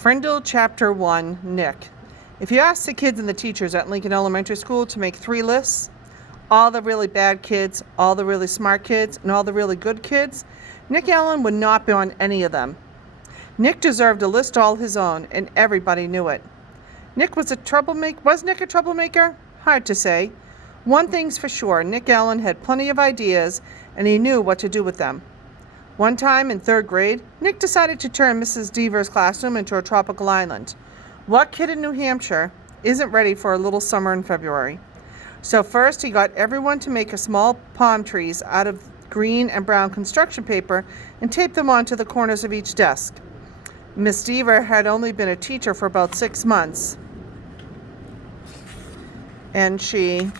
Frindle Chapter 1, Nick. If you ask the kids and the teachers at Lincoln Elementary School to make 3 lists, all the really bad kids, all the really smart kids, and all the really good kids, Nick Allen would not be on any of them. Nick deserved a list all his own, and everybody knew it. Was Nick a troublemaker? Hard to say. One thing's for sure, Nick Allen had plenty of ideas, and he knew what to do with them. One time in 3rd grade, Nick decided to turn Mrs. Deaver's classroom into a tropical island. What kid in New Hampshire isn't ready for a little summer in February? So first he got everyone to make small palm trees out of green and brown construction paper and taped them onto the corners of each desk. Miss Deaver had only been a teacher for about 6 months, and she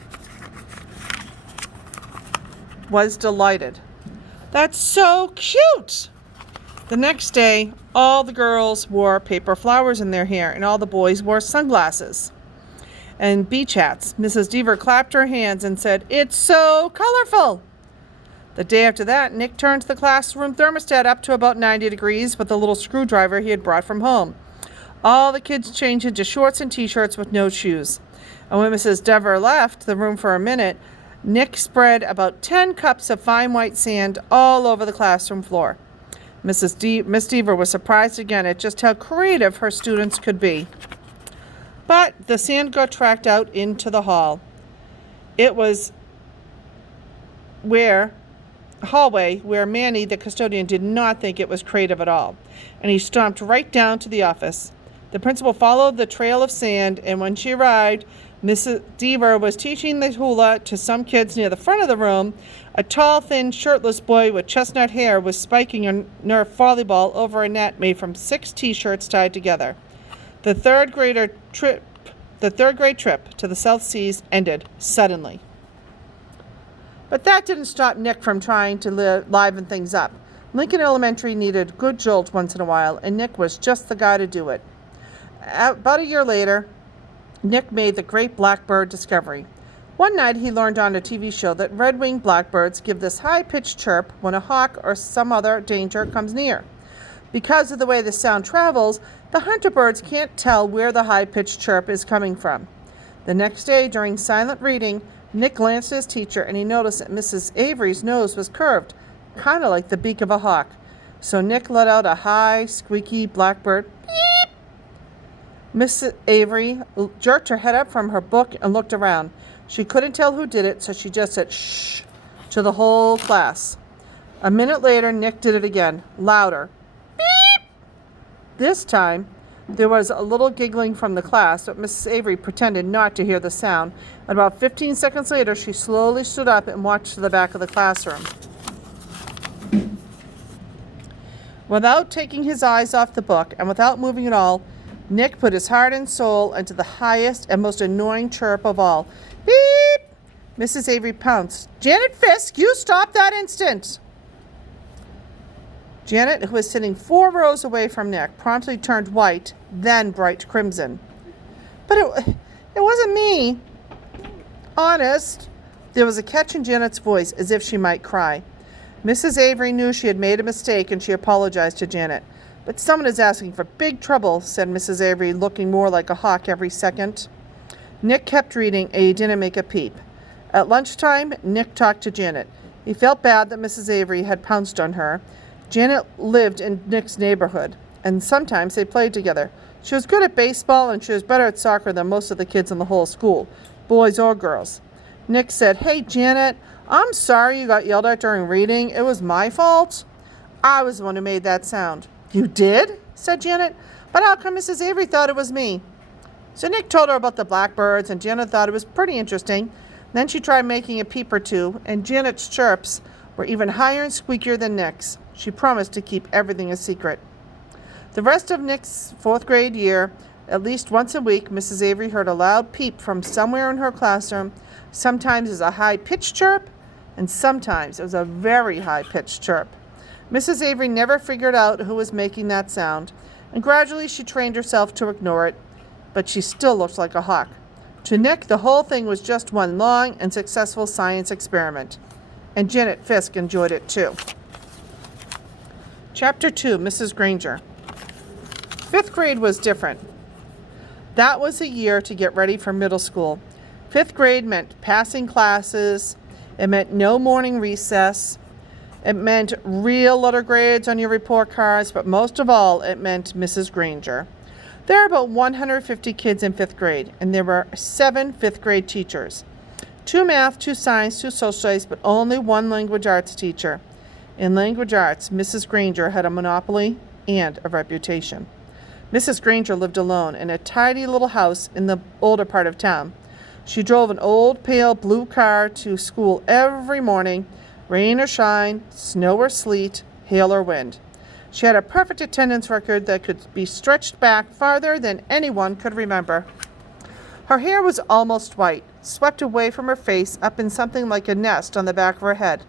was delighted. That's so cute! The next day, all the girls wore paper flowers in their hair, and all the boys wore sunglasses and beach hats. Mrs. Deaver clapped her hands and said, "It's so colorful!" The day after that, Nick turned the classroom thermostat up to about 90 degrees with a little screwdriver he had brought from home. All the kids changed into shorts and t-shirts with no shoes. And when Mrs. Deaver left the room for a minute, Nick spread about 10 cups of fine white sand all over the classroom floor. Miss Deaver was surprised again at just how creative her students could be. But the sand got tracked out into the hall. It was hallway where Manny, the custodian, did not think it was creative at all, and he stomped right down to the office. The principal followed the trail of sand, and when she arrived, Mrs. Deaver was teaching the hula to some kids near the front of the room. A tall, thin, shirtless boy with chestnut hair was spiking a Nerf volleyball over a net made from 6 t-shirts tied together. The third grade trip to the South Seas ended suddenly. But that didn't stop Nick from trying to liven things up. Lincoln Elementary needed a good jolt once in a while, and Nick was just the guy to do it. About a year later, Nick made the great blackbird discovery. One night he learned on a TV show that red-winged blackbirds give this high-pitched chirp when a hawk or some other danger comes near. Because of the way the sound travels, the hunter birds can't tell where the high-pitched chirp is coming from. The next day, during silent reading, Nick glanced at his teacher and he noticed that Mrs. Avery's nose was curved, kind of like the beak of a hawk. So Nick let out a high, squeaky blackbird beep. Mrs. Avery jerked her head up from her book and looked around. She couldn't tell who did it, so she just said shh to the whole class. A minute later, Nick did it again, louder. Beep! This time, there was a little giggling from the class, but Mrs. Avery pretended not to hear the sound. And about 15 seconds later, she slowly stood up and walked to the back of the classroom. Without taking his eyes off the book and without moving at all, Nick put his heart and soul into the highest and most annoying chirp of all. Beep! Mrs. Avery pounced. "Janet Fisk, you stop that instant!" Janet, who was sitting 4 rows away from Nick, promptly turned white, then bright crimson. "But it wasn't me. Honest." There was a catch in Janet's voice, as if she might cry. Mrs. Avery knew she had made a mistake, and she apologized to Janet. "But someone is asking for big trouble," said Mrs. Avery, looking more like a hawk every second. Nick kept reading, and he didn't make a peep. At lunchtime, Nick talked to Janet. He felt bad that Mrs. Avery had pounced on her. Janet lived in Nick's neighborhood, and sometimes they played together. She was good at baseball, and she was better at soccer than most of the kids in the whole school, boys or girls. Nick said, "Hey, Janet, I'm sorry you got yelled at during reading. It was my fault. I was the one who made that sound." "You did?" said Janet. "But how come Mrs. Avery thought it was me?" So Nick told her about the blackbirds, and Janet thought it was pretty interesting. Then she tried making a peep or two, and Janet's chirps were even higher and squeakier than Nick's. She promised to keep everything a secret. The rest of Nick's 4th grade year, at least once a week, Mrs. Avery heard a loud peep from somewhere in her classroom. Sometimes it was a high-pitched chirp, and sometimes it was a very high-pitched chirp. Mrs. Avery never figured out who was making that sound, and gradually she trained herself to ignore it, but she still looked like a hawk. To Nick, the whole thing was just one long and successful science experiment, and Janet Fisk enjoyed it too. Chapter 2, Mrs. Granger. Fifth grade was different. That was a year to get ready for middle school. Fifth grade meant passing classes. It meant no morning recess. It meant real letter grades on your report cards, but most of all, it meant Mrs. Granger. There are about 150 kids in fifth grade, and there were 7 fifth grade teachers. 2 math, 2 science, 2 social studies, but only 1 language arts teacher. In language arts, Mrs. Granger had a monopoly and a reputation. Mrs. Granger lived alone in a tidy little house in the older part of town. She drove an old, pale blue car to school every morning, rain or shine, snow or sleet, hail or wind. She had a perfect attendance record that could be stretched back farther than anyone could remember. Her hair was almost white, swept away from her face up in something like a nest on the back of her head.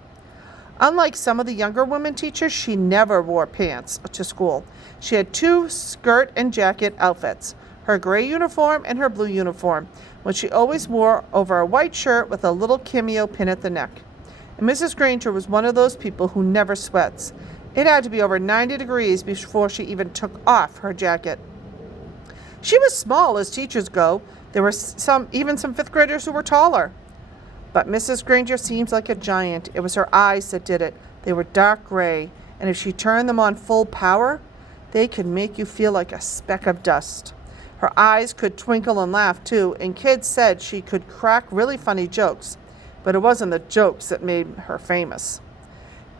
Unlike some of the younger women teachers, she never wore pants to school. She had 2 skirt and jacket outfits, her gray uniform and her blue uniform, which she always wore over a white shirt with a little cameo pin at the neck. And Mrs. Granger was one of those people who never sweats. It had to be over 90 degrees before she even took off her jacket. She was small as teachers go. There were even some fifth graders who were taller. But Mrs. Granger seems like a giant. It was her eyes that did it. They were dark gray, and if she turned them on full power, they could make you feel like a speck of dust. Her eyes could twinkle and laugh too, and kids said she could crack really funny jokes. But it wasn't the jokes that made her famous.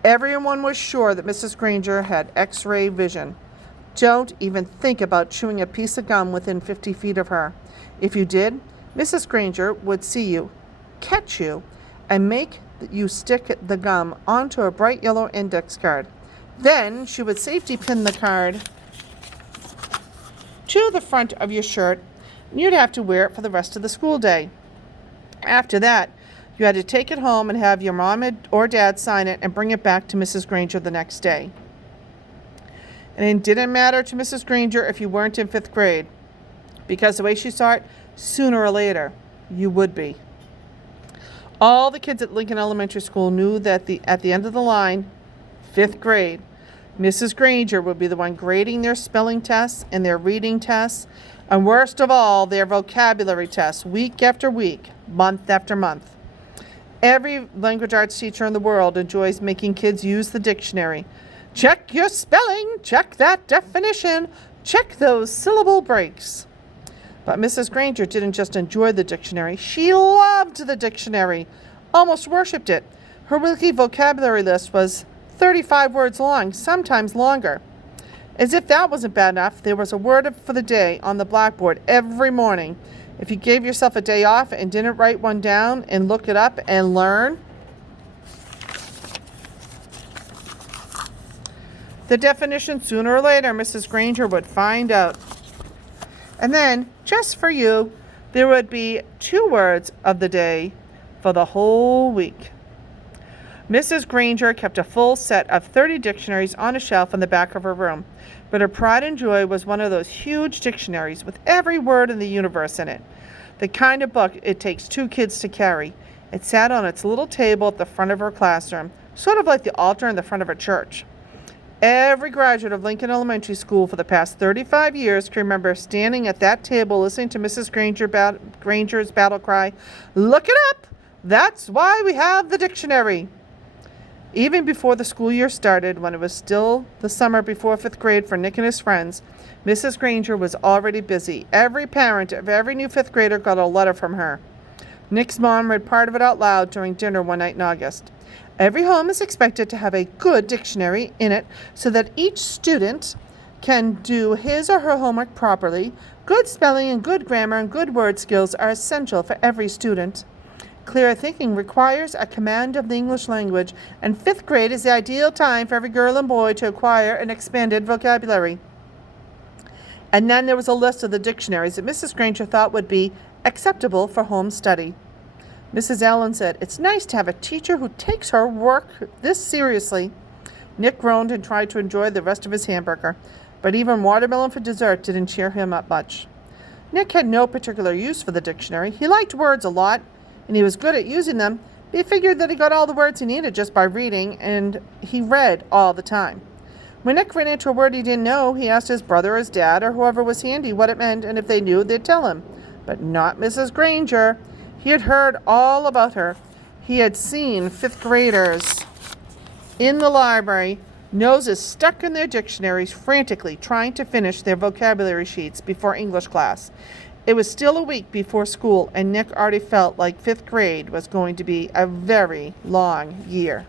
Everyone was sure that Mrs. Granger had X-ray vision. Don't even think about chewing a piece of gum within 50 feet of her. If you did, Mrs. Granger would see you, catch you, and make you stick the gum onto a bright yellow index card. Then she would safety pin the card to the front of your shirt, and you'd have to wear it for the rest of the school day. After that, you had to take it home and have your mom or dad sign it and bring it back to Mrs. Granger the next day. And it didn't matter to Mrs. Granger if you weren't in 5th grade, because the way she saw it, sooner or later, you would be. All the kids at Lincoln Elementary School knew that at the end of the line, 5th grade, Mrs. Granger would be the one grading their spelling tests and their reading tests, and worst of all, their vocabulary tests, week after week, month after month. Every language arts teacher in the world enjoys making kids use the dictionary. Check your spelling, check that definition, check those syllable breaks. But Mrs. Granger didn't just enjoy the dictionary, she loved the dictionary, almost worshipped it. Her weekly vocabulary list was 35 words long, sometimes longer. As if that wasn't bad enough, there was a word for the day on the blackboard every morning. If you gave yourself a day off and didn't write one down and look it up and learn the definition, sooner or later, Mrs. Granger would find out. And then, just for you, there would be 2 words of the day for the whole week. Mrs. Granger kept a full set of 30 dictionaries on a shelf in the back of her room, but her pride and joy was one of those huge dictionaries with every word in the universe in it. The kind of book it takes 2 kids to carry. It sat on its little table at the front of her classroom, sort of like the altar in the front of a church. Every graduate of Lincoln Elementary School for the past 35 years can remember standing at that table listening to Mrs. Granger's battle cry, "Look it up! That's why we have the dictionary!" Even before the school year started, when it was still the summer before 5th grade for Nick and his friends, Mrs. Granger was already busy. Every parent of every new 5th grader got a letter from her. Nick's mom read part of it out loud during dinner one night in August. Every home is expected to have a good dictionary in it so that each student can do his or her homework properly. Good spelling and good grammar and good word skills are essential for every student. Clear thinking requires a command of the English language, and 5th grade is the ideal time for every girl and boy to acquire an expanded vocabulary. And then there was a list of the dictionaries that Mrs. Granger thought would be acceptable for home study. Mrs. Allen said, "It's nice to have a teacher who takes her work this seriously." Nick groaned and tried to enjoy the rest of his hamburger, but even watermelon for dessert didn't cheer him up much. Nick had no particular use for the dictionary. He liked words a lot, and he was good at using them, but he figured that he got all the words he needed just by reading, and he read all the time. When Nick ran into a word he didn't know, he asked his brother or his dad or whoever was handy what it meant, and if they knew, they'd tell him. But not Mrs. Granger. He had heard all about her. He had seen fifth graders in the library, noses stuck in their dictionaries, frantically trying to finish their vocabulary sheets before English class. It was still a week before school, and Nick already felt like fifth grade was going to be a very long year.